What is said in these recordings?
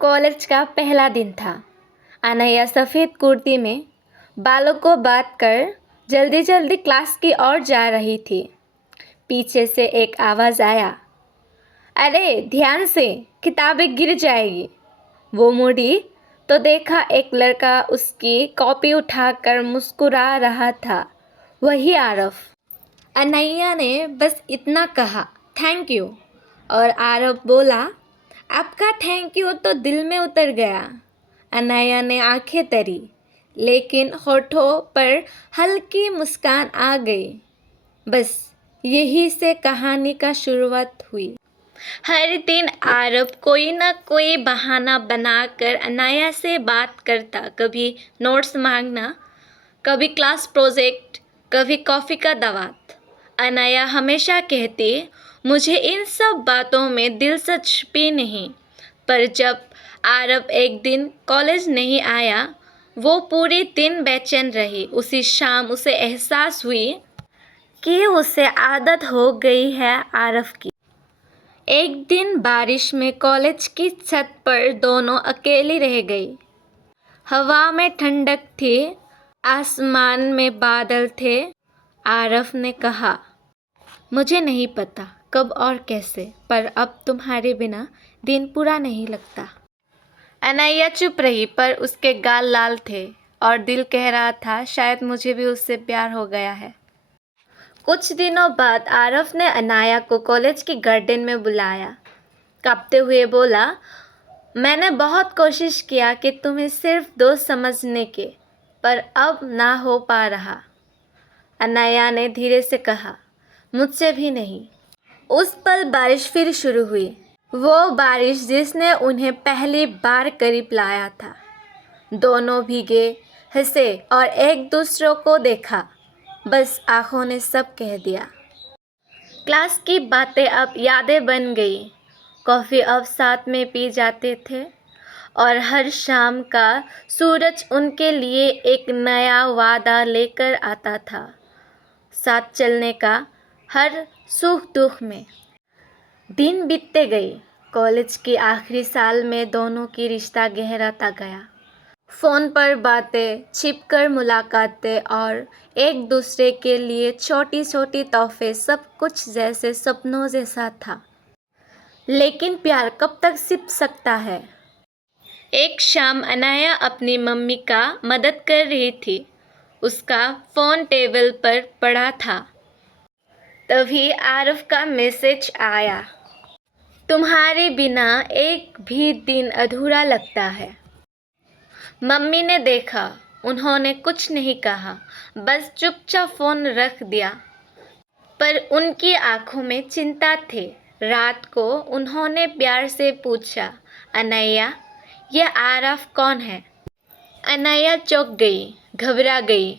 College का पहला दिन था। अनया सफ़ेद कुर्ती में बालों को बांध कर जल्दी जल्दी क्लास की ओर जा रही थी। पीछे से एक आवाज़ आया, अरे ध्यान से, किताबें गिर जाएगी। वो मुड़ी तो देखा एक लड़का उसकी कॉपी उठाकर मुस्कुरा रहा था। वही आरव। अनैया ने बस इतना कहा, थैंक यू। और आरव बोला, आपका थैंक यू तो दिल में उतर गया। अनैया ने आंखें तरी, लेकिन होठों पर हल्की मुस्कान आ गई। बस यही से कहानी का शुरुआत हुई। हर दिन आरव कोई ना कोई बहाना बनाकर अनैया से बात करता। कभी नोट्स मांगना, कभी क्लास प्रोजेक्ट, कभी कॉफ़ी का दावत। अनैया हमेशा कहती, मुझे इन सब बातों में दिलचस्पी नहीं। पर जब आरव एक दिन कॉलेज नहीं आया, वो पूरे दिन बेचैन रही। उसी शाम उसे एहसास हुई कि उसे आदत हो गई है आरव की। एक दिन बारिश में कॉलेज की छत पर दोनों अकेली रह गई। हवा में ठंडक थी, आसमान में बादल थे। आरव ने कहा, मुझे नहीं पता कब और कैसे, पर अब तुम्हारे बिना दिन पूरा नहीं लगता। अनैया चुप रही, पर उसके गाल लाल थे और दिल कह रहा था, शायद मुझे भी उससे प्यार हो गया है। कुछ दिनों बाद आरव ने अनैया को कॉलेज की गार्डन में बुलाया। कांपते हुए बोला, मैंने बहुत कोशिश किया कि तुम्हें सिर्फ दोस्त समझने के, पर अब ना हो पा रहा। अनैया ने धीरे से कहा, मुझसे भी नहीं। उस पल बारिश फिर शुरू हुई। वो बारिश जिसने उन्हें पहली बार करीब लाया था। दोनों भीगे, हंसे और एक दूसरे को देखा। बस आँखों ने सब कह दिया। क्लास की बातें अब यादें बन गई। कॉफ़ी अब साथ में पी जाते थे और हर शाम का सूरज उनके लिए एक नया वादा लेकर आता था, साथ चलने का हर सुख दुख में। दिन बीतते गए। कॉलेज के आखिरी साल में दोनों की रिश्ता गहराता गया। फ़ोन पर बातें, छिपकर मुलाकातें और एक दूसरे के लिए छोटी छोटी तोहफे, सब कुछ जैसे सपनों जैसा था। लेकिन प्यार कब तक छिप सकता है? एक शाम अनैया अपनी मम्मी का मदद कर रही थी। उसका फ़ोन टेबल पर पड़ा था। तभी आरव का मैसेज आया, तुम्हारे बिना एक भी दिन अधूरा लगता है। मम्मी ने देखा, उन्होंने कुछ नहीं कहा, बस चुपचाप फ़ोन रख दिया। पर उनकी आंखों में चिंता थी। रात को उन्होंने प्यार से पूछा, अनैया, ये आरव कौन है? अनैया चौंक गई, घबरा गई,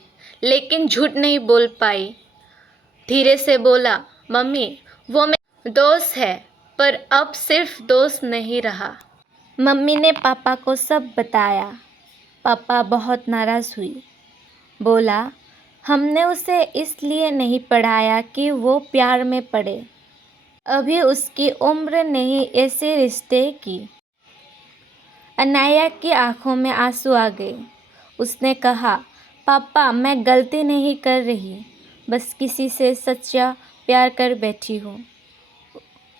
लेकिन झूठ नहीं बोल पाई। धीरे से बोला, मम्मी, वो मेरा दोस्त है, पर अब सिर्फ दोस्त नहीं रहा। मम्मी ने पापा को सब बताया। पापा बहुत नाराज़ हुई। बोला, हमने उसे इसलिए नहीं पढ़ाया कि वो प्यार में पड़े। अभी उसकी उम्र नहीं ऐसे रिश्ते की। अनैया की आंखों में आंसू आ गए। उसने कहा, पापा, मैं गलती नहीं कर रही, बस किसी से सच्चा प्यार कर बैठी हूँ।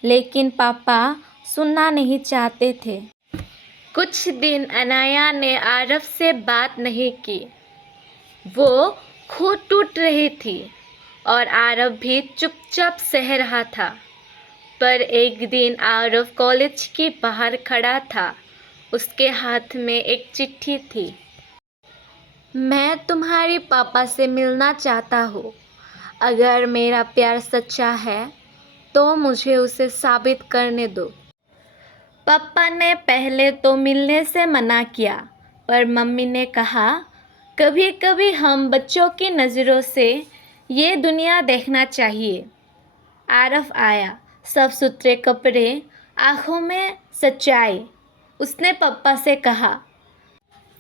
लेकिन पापा सुनना नहीं चाहते थे। कुछ दिन अनैया ने आरव से बात नहीं की। वो खुद टूट रही थी और आरव भी चुपचाप सह रहा था। पर एक दिन आरव कॉलेज के बाहर खड़ा था। उसके हाथ में एक चिट्ठी थी। मैं तुम्हारे पापा से मिलना चाहता हूँ। अगर मेरा प्यार सच्चा है तो मुझे उसे साबित करने दो। पापा ने पहले तो मिलने से मना किया, पर मम्मी ने कहा, कभी कभी हम बच्चों की नज़रों से ये दुनिया देखना चाहिए। आरव आया, साफ सुथरे कपड़े, आँखों में सच्चाई। उसने पापा से कहा,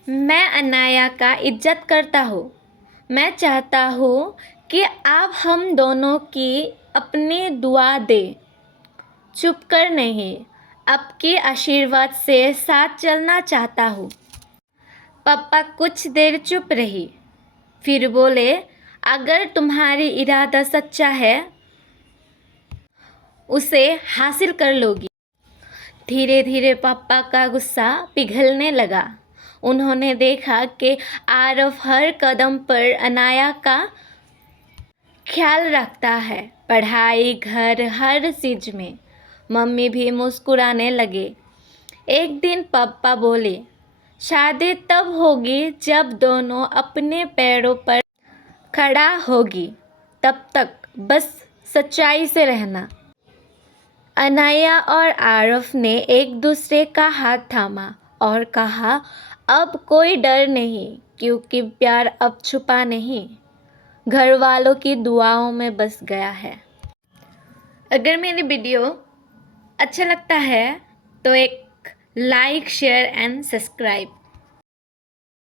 मैं अनैया का इज्जत करता हूँ। मैं चाहता हूँ कि आप हम दोनों की अपनी दुआ दें। चुप कर नहीं, आपके आशीर्वाद से साथ चलना चाहता हूँ। पापा कुछ देर चुप रही, फिर बोले, अगर तुम्हारी इरादा सच्चा है उसे हासिल कर लोगी। धीरे धीरे पापा का गुस्सा पिघलने लगा। उन्होंने देखा कि आरव हर कदम पर अनाया का ख्याल रखता है, पढ़ाई, घर, हर चीज में। मम्मी भी मुस्कुराने लगे। एक दिन पापा बोले, शादी तब होगी जब दोनों अपने पैरों पर खड़ा होगी, तब तक बस सच्चाई से रहना। अनाया और आरव ने एक दूसरे का हाथ थामा और कहा, अब कोई डर नहीं, क्योंकि प्यार अब छुपा नहीं, घर वालों की दुआओं में बस गया है। अगर मेरी वीडियो अच्छा लगता है तो एक लाइक, शेयर एंड सब्सक्राइब।